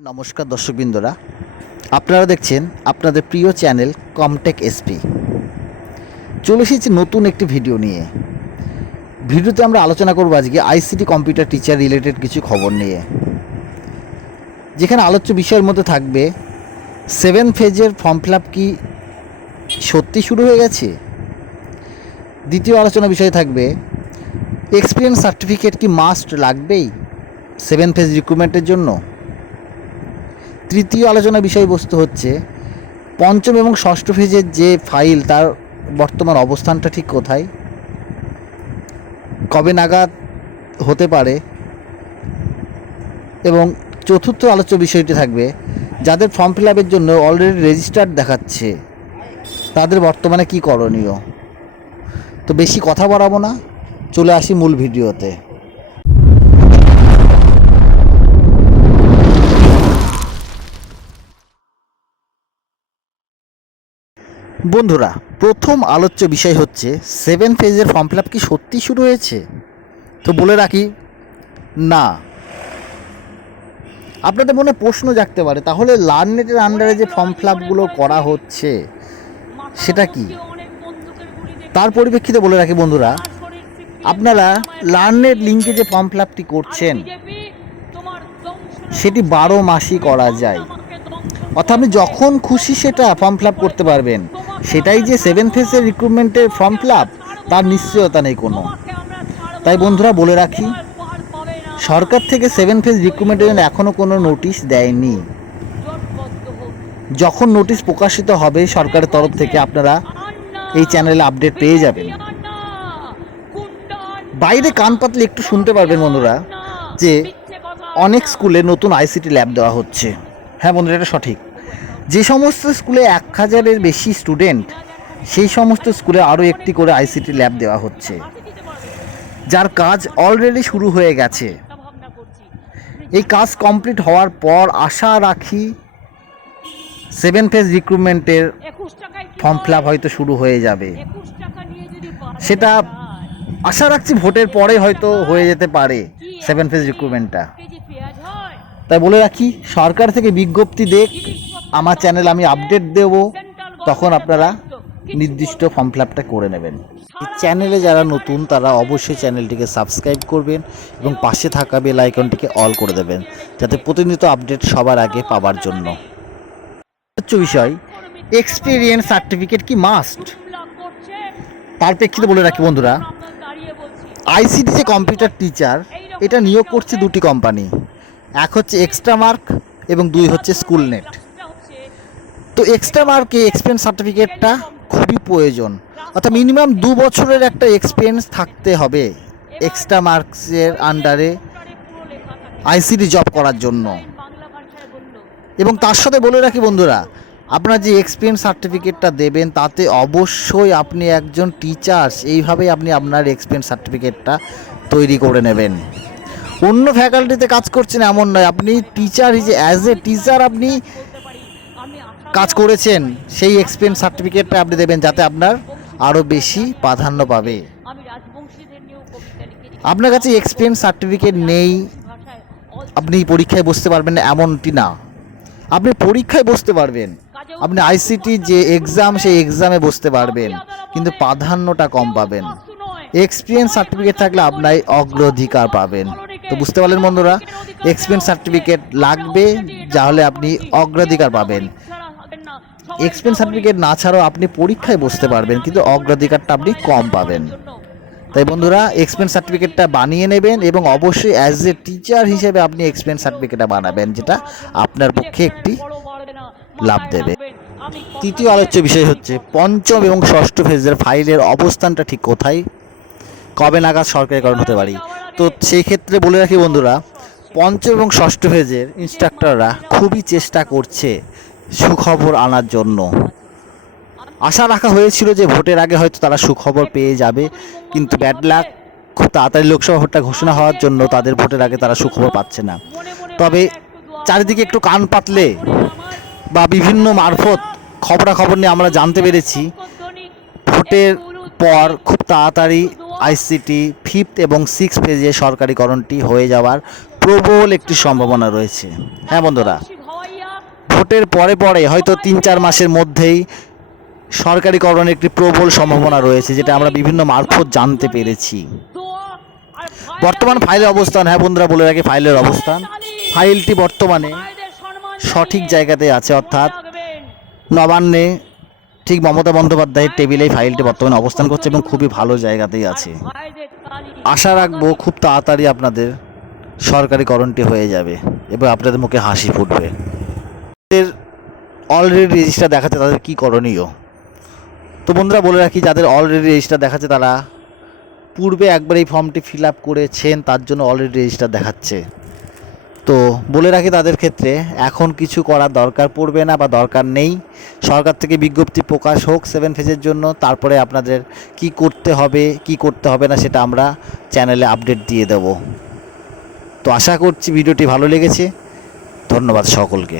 নমস্কার দর্শকবৃন্দরা, আপনারা দেখছেন আপনাদের প্রিয় চ্যানেল কমটেক এসপি। চলে এসেছি নতুন একটি ভিডিও নিয়ে। ভিডিওতে আমরা আলোচনা করব আজকে আইসিটি কম্পিউটার টিচার রিলেটেড কিছু খবর নিয়ে, যেখানে আলোচ্য বিষয়ের মধ্যে থাকবে 7 ফেজের ফর্ম ফিল আপ কি সত্যি শুরু হয়ে গেছে। দ্বিতীয় আলোচনা বিষয় থাকবে এক্সপিরিয়েন্স সার্টিফিকেট কি মাস্ট লাগবেই 7 ফেজ রিক্রুটমেন্টের জন্য। তৃতীয় আলোচনা বিষয়বস্তু হচ্ছে পঞ্চম এবং ষষ্ঠ ফেজের যে ফাইল তার বর্তমান অবস্থানটা ঠিক কোথায়, কবে নাগাদ হতে পারে। এবং চতুর্থ আলোচ্য বিষয়টি থাকবে যাদের ফর্ম ফিল আপের জন্য অলরেডি রেজিস্টার্ড দেখাচ্ছে তাদের বর্তমানে কি করণীয়। তো বেশি কথা বাড়াবো না, চলে আসি মূল ভিডিওতে। বন্ধুরা, প্রথম আলোচ্য বিষয় হচ্ছে 7 ফেজের ফর্ম ফিল আপ কি সত্যি শুরু হয়েছে। তো বলে রাখি, না। আপনাদের মনে প্রশ্ন জাগতে পারে, তাহলে লার্নেটের আন্ডারে যে ফর্ম ফিল আপগুলো করা হচ্ছে সেটা কি। তার পরিপ্রেক্ষিতে বলে রাখি বন্ধুরা, আপনারা লার্নেট লিঙ্কে যে ফর্ম ফিল আপটি করছেন সেটি 12 মাসই করা যায়, অর্থাৎ আপনি যখন খুশি সেটা ফর্ম ফিল আপ করতে পারবেন। সেটাই যে 7 ফেজের রিক্রুটমেন্টের ফর্ম ফিল আপ তার নিশ্চয়তা নেই কোনো। তাই বন্ধুরা বলে রাখি, সরকার থেকে 7 ফেজ রিক্রুটমেন্টের জন্য এখনও কোনো নোটিশ দেয়নি। যখন নোটিশ প্রকাশিত হবে সরকারের তরফ থেকে আপনারা এই চ্যানেলে আপডেট পেয়ে যাবেন। বাইরে কান পাতলে একটু শুনতে পারবেন বন্ধুরা যে অনেক স্কুলে নতুন আইসিটি ল্যাব দেওয়া হচ্ছে। হ্যাঁ বন্ধুরা, এটা সঠিক। যে সমস্ত স্কুলে 1000-এর বেশি স্টুডেন্ট, সেই সমস্ত স্কুলে আরও একটি করে আইসিটি ল্যাব দেওয়া হচ্ছে, যার কাজ অলরেডি শুরু হয়ে গেছে। এই কাজ কমপ্লিট হওয়ার পর আশা রাখি 7 ফেজ রিক্রুটমেন্টের ফর্ম ফিল আপ হয়তো শুরু হয়ে যাবে। সেটা আশা রাখছি ভোটের পরে হয়তো হয়ে যেতে পারে 7 ফেজ রিক্রুটমেন্টটা। তাই বলে রাখি, সরকার থেকে বিজ্ঞপ্তি দেখ, আমার চ্যানেল আমি আপডেট দেব, তখন আপনারা নির্দিষ্ট ফর্ম ফিল আপটা করে নেবেন। এই চ্যানেলে যারা নতুন তারা অবশ্যই চ্যানেলটিকে সাবস্ক্রাইব করবেন এবং পাশে থাকা বেল আইকনটিকে অল করে দেবেন, যাতে প্রতিনিয়ত আপডেট সবার আগে পাওয়ার জন্য। বিষয় এক্সপিরিয়েন্স সার্টিফিকেট কি মাস্ট। তার প্রেক্ষিতে বলে রাখি বন্ধুরা, আইসিটি যে কম্পিউটার টিচার এটা নিয়োগ করছে দুটি কোম্পানি, এক হচ্ছে এক্সট্রা মার্ক এবং 2 হচ্ছে স্কুলনেট। তো এক্সট্রা মার্কে এক্সপিরিয়েন্স সার্টিফিকেটটা খুবই প্রয়োজন, অর্থাৎ মিনিমাম 2 বছরের একটা এক্সপিরিয়েন্স থাকতে হবে এক্সট্রা মার্কসের আন্ডারে আইসিটি জব করার জন্য। এবং তার সাথে বলে রাখি বন্ধুরা, আপনার যে এক্সপিরিয়েন্স সার্টিফিকেটটা দেবেন তাতে অবশ্যই আপনি একজন টিচার, এইভাবেই আপনি আপনার এক্সপিরিয়েন্স সার্টিফিকেটটা তৈরি করে নেবেন। অন্য ফ্যাকাল্টিতে কাজ করছেন এমন নয়, আপনি টিচার অ্যাজ এ টিচার আপনি কাজ করেছেন, সেই এক্সপিরিয়েন্স সার্টিফিকেটটা আপনি দেবেন, যাতে আপনার আরও বেশি প্রাধান্য পাবে। আপনার কাছে এক্সপিরিয়েন্স সার্টিফিকেট নেই, আপনি পরীক্ষায় বসতে পারবেন না এমনটি না। আপনি পরীক্ষায় বসতে পারবেন, আপনি আইসিটি যে এক্সাম সেই এক্সামে বসতে পারবেন, কিন্তু প্রাধান্যটা কম পাবেন। এক্সপিরিয়েন্স সার্টিফিকেট থাকলে আপনার অগ্রাধিকার পাবেন। তো বুঝতে পারলেন বন্ধুরা, এক্সপিরিয়েন্স সার্টিফিকেট লাগবে, যাহলে আপনি অগ্রাধিকার পাবেন। এক্সপিরিয়েন্স সার্টিফিকেট না ছাড়াও আপনি পরীক্ষায় বসতে পারবেন, কিন্তু অগ্রাধিকারটা আপনি কম পাবেন। তাই বন্ধুরা, এক্সপিরিয়েন্স সার্টিফিকেটটা বানিয়ে নেবেন এবং অবশ্যই অ্যাজ এ টিচার হিসেবে আপনি এক্সপিরিয়েন্স সার্টিফিকেটটা বানাবেন, যেটা আপনার পক্ষে একটি লাভ দেবে। তৃতীয় আলোচ্য বিষয় হচ্ছে পঞ্চম এবং ষষ্ঠ ফেজের ফাইলের অবস্থানটা ঠিক কোথায়, কবে নাগাদ সরকারিকরণ হতে পারে। তো সেই ক্ষেত্রে বলে রাখি বন্ধুরা, পঞ্চম এবং ষষ্ঠ ফেজের ইনস্ট্রাক্টররা খুবই চেষ্টা করছে সুখবর আনার জন্য। আশা রাখা হয়েছিল যে ভোটের আগে হয়তো তারা সুখবর পেয়ে যাবে, কিন্তু ব্যাড লাক, খুব তাড়াতাড়ি লোকসভা ভোটটা ঘোষণা হওয়ার জন্য তাদের ভোটের আগে তারা সুখবর পাচ্ছে না। তবে চারিদিকে একটু কান পাতলে বা বিভিন্ন মারফত খবরাখবর নিয়ে আমরা জানতে পেরেছি ভোটের পর খুব তাড়াতাড়ি আইসিটি 5th এবং 6th ফেজে সরকারিকরণটি হয়ে যাওয়ার প্রবল একটি সম্ভাবনা রয়েছে। হ্যাঁ বন্ধুরা, ভোটের পরে পরে হয়তো 3-4 মাসের মধ্যেই সরকারিকরণের একটি প্রবল সম্ভাবনা রয়েছে, যেটা আমরা বিভিন্ন মারফত জানতে পেরেছি। বর্তমান ফাইলের অবস্থান, হ্যাঁ বন্ধুরা বলে রাখি ফাইলের অবস্থান, ফাইলটি বর্তমানে সঠিক জায়গাতে আছে, অর্থাৎ নবান্নে ঠিক মমতা বন্দ্যোপাধ্যায়ের টেবিলেই ফাইলটি বর্তমানে অবস্থান করছে এবং খুবই ভালো জায়গাতেই আছে। আশা রাখবো খুব তাড়াতাড়ি আপনাদের সরকারিকরণটি হয়ে যাবে এবং আপনাদের মুখে হাসি ফুটবে। অলরেডি রেজিস্টার দেখাচ্ছে, তাদের কী করণীয়? তো বন্ধুরা বলে রাখি, যাদের অলরেডি রেজিস্টার দেখাচ্ছে তারা পূর্বে একবার এই ফর্মটি ফিল আপ করেছেন, তার জন্য অলরেডি রেজিস্টার দেখাচ্ছে। তো বলে রাখি তাদের ক্ষেত্রে এখন কিছু করার দরকার পড়বে না বা দরকার নেই। সরকার থেকে বিজ্ঞপ্তি প্রকাশ হোক 7 ফেজের জন্য, তারপরে আপনাদের কি করতে হবে কি করতে হবে না সেটা আমরা চ্যানেলে আপডেট দিয়ে দেব। তো আশা করছি ভিডিওটি ভালো লেগেছে। ধন্যবাদ সকলকে।